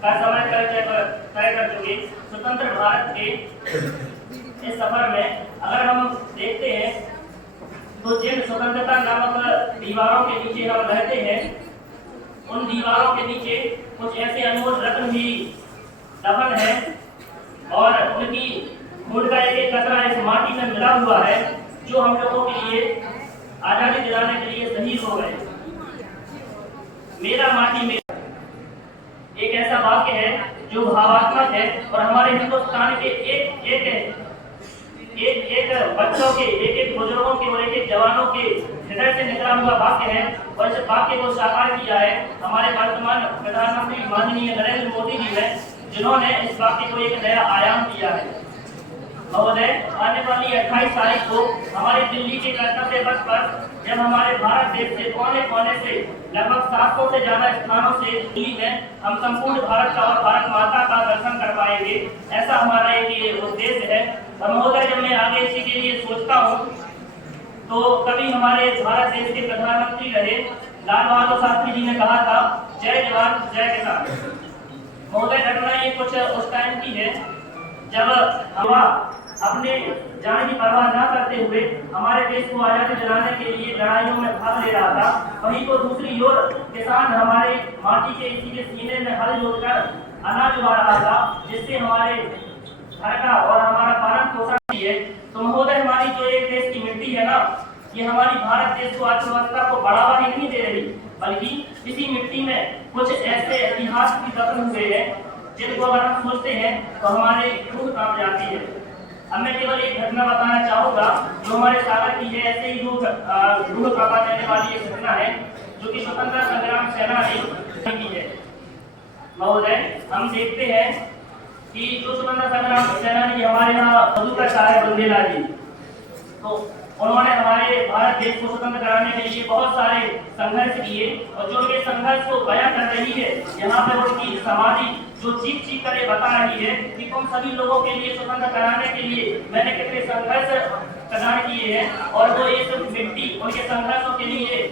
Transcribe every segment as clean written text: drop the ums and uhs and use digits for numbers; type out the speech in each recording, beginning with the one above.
का समय तय कर चुके स्वतंत्र भारत के इस सफर में अगर हम देखते हैं तो जिन स्वतंत्रता नामक दीवारों के नीचे हम रहते हैं, उन दीवारों के नीचे कुछ ऐसे अनमोल रत्न भी दफन है और उनकी खून का एक एक कतरा इस माटी में मिला हुआ है जो हम लोगों के लिए आजादी दिलाने के लिए शहीद हो गए। मेरा माटी में एक ऐसा वाक्य है जो भावात्मक है और हमारे हिंदुस्तान के एक बच्चों के, एक बुजुर्गों के और एक जवानों के हृदय से निकला हुआ वाक्य है और इस वाक्य को साकार किया है हमारे वर्तमान प्रधानमंत्री माननीय नरेंद्र मोदी जी ने, जिन्होंने इस वाक्य को एक नया आयाम दिया है। महोदय, आने वाली 28 तारीख को हमारे दिल्ली के कर्तव्य पथ पर जब हमारे भारत देश से कोने कोने से लगभग 700 से ज्यादा स्थानों से दिल्ली में हम संपूर्ण भारत का और भारत माता का दर्शन कर पाएंगे, ऐसा हमारा एक उद्देश्य है। और महोदय, जब मैं आगे इसी के लिए सोचता हूँ तो कभी हमारे भारत देश के प्रधानमंत्री रहे लाल बहादुर शास्त्री जी ने कहा था, जय जवान जय किसान। महोदय, घटना ये कुछ उस टाइम की है जब हम अपने जान की परवाह न करते हुए हमारे देश को आजादी दिलाने के लिए लड़ाइयों में भाग ले रहा था। वहीं तो दूसरी ओर किसान हमारे माटी के इसी के सीने में हल जोड़कर अनाज उगा रहा था, जिससे हमारे घर का और हमारा पालन पोषण है। तो महोदय, हमारी जो एक देश की मिट्टी है ना, ये हमारी भारत देश को अर्थव्यवस्था को बढ़ावा ही नहीं दे रही, बल्कि इसी मिट्टी में कुछ ऐसे इतिहास भी दफन हुए हैं जिनको अगर हम सोचते हैं तो हमारी रूह कांप जाती है। अब मैं केवल एक घटना बताना चाहूंगा जो हमारे सागर की है, ऐसे ही रूह कांपा देने वाली एक घटना है जो कि स्वतंत्रता संग्राम सेनानी की है। महोदय, हम देखते हैं कि जो स्वतंत्रता संग्राम सेनानी हमारे यहाँ मधुकर बुंदेला जी, तो उन्होंने हमारे भारत देश को स्वतंत्र कराने के लिए बहुत सारे संघर्ष किए और जो ये संघर्ष को बयां कर रही है, यहाँ पे उनकी समाधि जो चीख चीख कर ये बता रही है कि तुम सभी लोगों के लिए स्वतंत्र कराने के लिए मैंने कितने संघर्ष प्रदान किए हैं। और वो ये सब मिट्टी उनके संघर्षों के लिए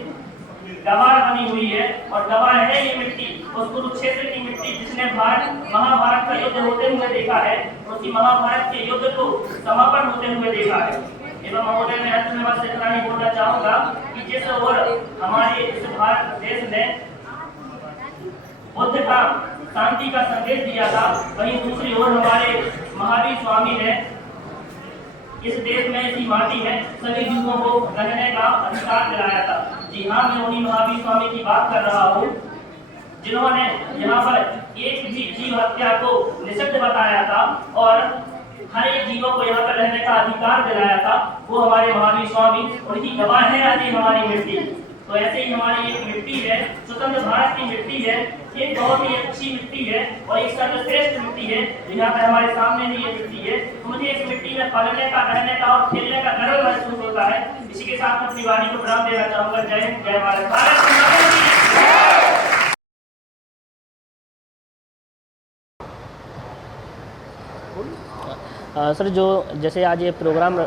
गवाह बनी हुई है और गवाह है ये मिट्टी उस कुरुक्षेत्र की मिट्टी जिसने महाभारत का युद्ध होते हुए देखा है, उसी महाभारत के युद्ध को समापन होते हुए देखा है। एवं महोदय, मैं अंत में बस इतना ही बोलना चाहूंगा कि जिस ओर हमारे इस भारत देश ने बुद्ध का शांति का संदेश दिया था, वहीं दूसरी ओर हमारे महावीर स्वामी ने इस देश में, इसी माटी में सभी जीवों को रहने का अधिकार दिलाया था। जी हाँ, मैं उन्हीं महावीर स्वामी की बात कर रहा हूँ जिन्होंने यहाँ पर एक भी जीव हत्या को निषिद्ध बताया था और हर एक जीवों को यहाँ पर रहने का अधिकार दिलाया था। वो हमारे महावीर स्वामी, उनकी गवाह है आज हमारी मिट्टी। तो ऐसे ही हमारी एक मिट्टी है, स्वतंत्र भारत की मिट्टी है, एक बहुत ही अच्छी मिट्टी है और एक सर्वश्रेष्ठ मिट्टी है। यहाँ पे हमारे सामने भी ये मिट्टी है, तो मुझे इस मिट्टी में पलने का, रहने का और खेलने का गर्व महसूस होता है। इसी के साथ मैं अपनी वाणी को विराम देना चाहूंगा। जय हिंद, जय भारत। सर, जो जैसे आज ये प्रोग्राम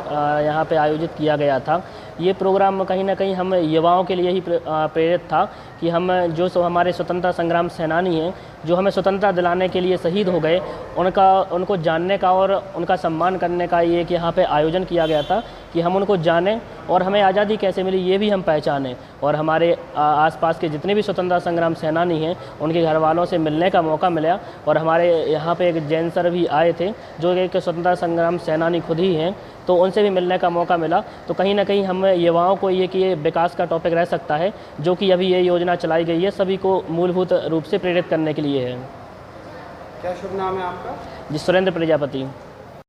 यहाँ पे आयोजित किया गया था, ये प्रोग्राम कहीं ना कहीं हम युवाओं के लिए ही प्रेरित था कि हम जो हमारे स्वतंत्रता संग्राम सेनानी हैं, जो हमें स्वतंत्रता दिलाने के लिए शहीद हो गए, उनको जानने का और उनका सम्मान करने का ये कि यहाँ पे आयोजन किया गया था कि हम उनको जानें और हमें आज़ादी कैसे मिली ये भी हम पहचानें। और हमारे आसपास के जितने भी स्वतंत्रता संग्राम सेनानी हैं, उनके घर वालों से मिलने का मौका मिला। और हमारे यहाँ पे एक जैन सर भी आए थे जो एक स्वतंत्रता संग्राम सेनानी खुद ही हैं, तो उनसे भी मिलने का मौका मिला। तो कहीं ना कहीं हम युवाओं को ये कि ये विकास का टॉपिक रह सकता है, जो कि अभी ये योजना चलाई गई है सभी को मूलभूत रूप से प्रेरित करने के लिए है। क्या शुभ नाम है आपका? जी, सुरेंद्र प्रजापति।